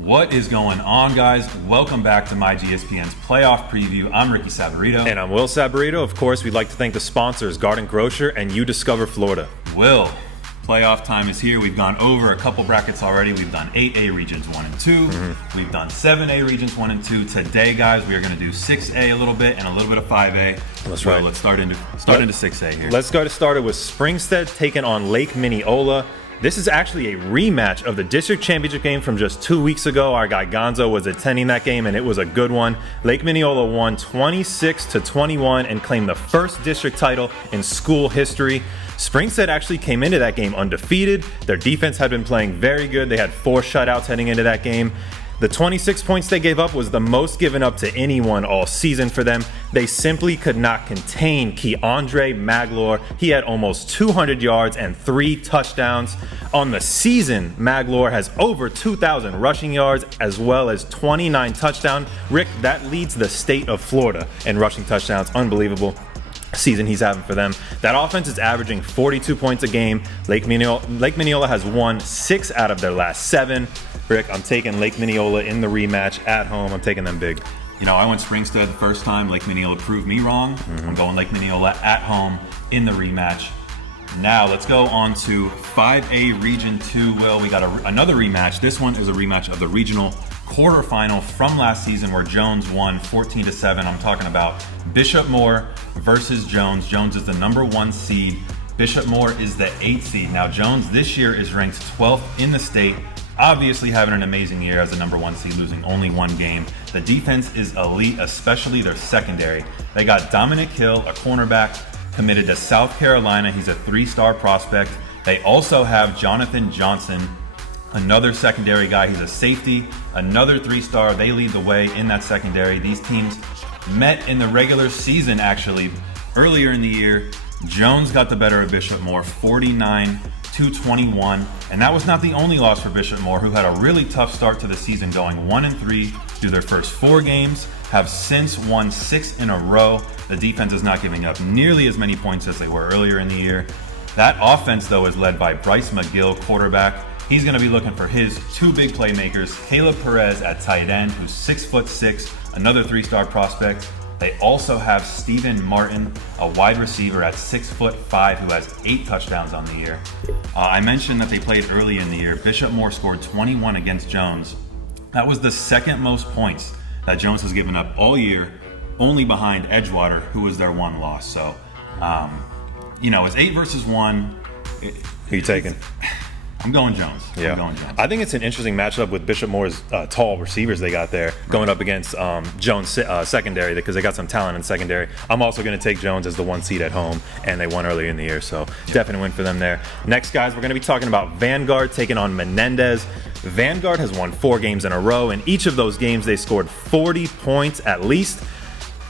What is going on, guys? Welcome back to myGSPN's playoff preview. I'm Ricky Saborido. And I'm Will Saborido. Of course, we'd like to thank the sponsors, Garden Grocer and You Discover Florida. Will, playoff time is here. We've gone over a couple brackets already. We've done 8A regions 1 and 2. We've done 7A regions 1 and 2. Today, guys, we are going to do 6A a little bit and a little bit of 5A. That's right. Let's start into 6A here. Let's get started with Springstead taking on Lake Minneola. This is actually a rematch of the district championship game from just 2 weeks ago. Our guy Gonzo was attending that game, and it was a good one. Lake Minneola won 26-21 and claimed the first district title in school history. Springstead actually came into that game undefeated. Their defense had been playing very good. They had 4 shutouts heading into that game. The 26 points they gave up was the most given up to anyone all season for them. They simply could not contain Keandre Maglor. He had almost 200 yards and 3 touchdowns. On the season, Maglor has over 2,000 rushing yards as well as 29 touchdowns. Rick, that leads the state of Florida in rushing touchdowns. Unbelievable season he's having for them. That offense is averaging 42 points a game. Lake Minneola has won 6 out of their last 7. Rick, I'm taking Lake Minneola in the rematch at home. I'm taking them big. You know, I went Springstead the first time. Lake Minneola proved me wrong. I'm going Lake Minneola at home in the rematch. Now let's go on to 5A Region 2. Will, we got another rematch. This one is a rematch of the regional quarterfinal from last season where Jones won 14-7. I'm talking about Bishop Moore versus Jones. Jones is the number 1 seed. Bishop Moore is the 8th seed. Now Jones this year is ranked 12th in the state. Obviously having an amazing year as the number 1 seed, losing only 1 game. The defense is elite, especially their secondary. They got Dominic Hill, a cornerback, committed to South Carolina. He's a 3-star prospect. They also have Jonathan Johnson, another secondary guy. He's a safety, another 3-star. They lead the way in that secondary. These teams met in the regular season, actually. Earlier in the year, Jones got the better of Bishop Moore, 49-21, and that was not the only loss for Bishop Moore, who had a really tough start to the season, going 1-3 through their first 4 games, have since won 6 in a row. The defense is not giving up nearly as many points as they were earlier in the year. That offense, though, is led by Bryce McGill, quarterback. He's going to be looking for his 2 big playmakers, Caleb Perez at tight end, who's 6'6", another 3-star prospect. They also have Steven Martin, a wide receiver at 6'5", who has 8 touchdowns on the year. I mentioned that they played early in the year. Bishop Moore scored 21 against Jones. That was the second most points that Jones has given up all year, only behind Edgewater, who was their 1 loss. So, it's 8 versus 1. Who you taking? I'm going Jones. Yeah. I'm going Jones. I think it's an interesting matchup with Bishop Moore's tall receivers they got there going up against Jones' secondary, because they got some talent in secondary. I'm also going to take Jones as the 1 seed at home, and they won earlier in the year, so definitely win for them there. Next, guys, we're going to be talking about Vanguard taking on Menendez. Vanguard has won 4 games in a row. In each of those games, they scored 40 points at least.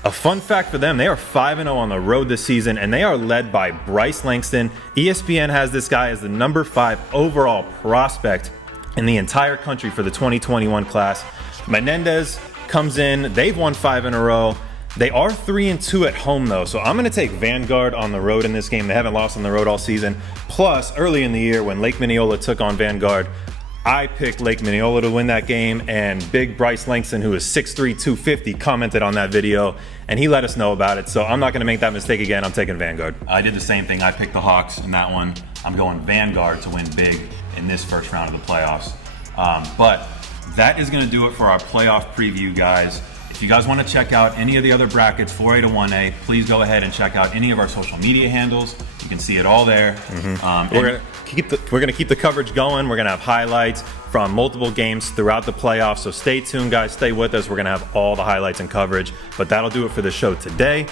A fun fact for them, they are 5-0 on the road this season, and they are led by Bryce Langston. ESPN has this guy as the number 5 overall prospect in the entire country for the 2021 class. Menendez comes in. They've won 5 in a row. They are 3-2 at home, though, so I'm going to take Vanguard on the road in this game. They haven't lost on the road all season. Plus, early in the year when Lake Minneola took on Vanguard, I picked Lake Minneola to win that game, and big Bryce Langston, who is 6'3", 250, commented on that video, and he let us know about it. So I'm not going to make that mistake again. I'm taking Vanguard. I did the same thing. I picked the Hawks in that one. I'm going Vanguard to win big in this first round of the playoffs. But that is going to do it for our playoff preview, guys. If you guys want to check out any of the other brackets, 4A to 1A, please go ahead and check out any of our social media handles. You can see it all there. We're gonna keep the coverage going. We're gonna have highlights from multiple games throughout the playoffs. So stay tuned, guys. Stay with us. We're gonna have all the highlights and coverage. But that'll do it for the show today.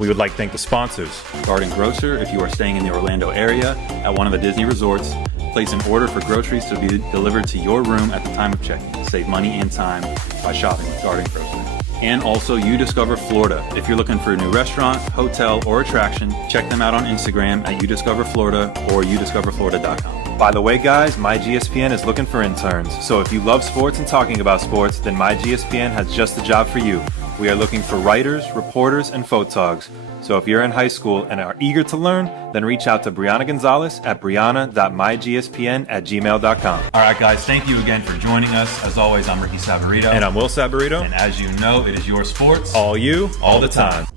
We would like to thank the sponsors. Garden Grocer, if you are staying in the Orlando area at one of the Disney resorts, place an order for groceries to be delivered to your room at the time of check-in. Save money and time by shopping with Garden Grocer. And also You Discover Florida. If you're looking for a new restaurant, hotel, or attraction, check them out on Instagram at You Discover Florida or youdiscoverflorida.com. By the way, guys, myGSPN is looking for interns. So if you love sports and talking about sports, then myGSPN has just the job for you. We are looking for writers, reporters, and photogs. So if you're in high school and are eager to learn, then reach out to Brianna Gonzalez at brianna.mygspn@gmail.com. All right, guys, thank you again for joining us. As always, I'm Ricky Saborido. And I'm Will Saborido. And as you know, it is your sports. All you, all the time.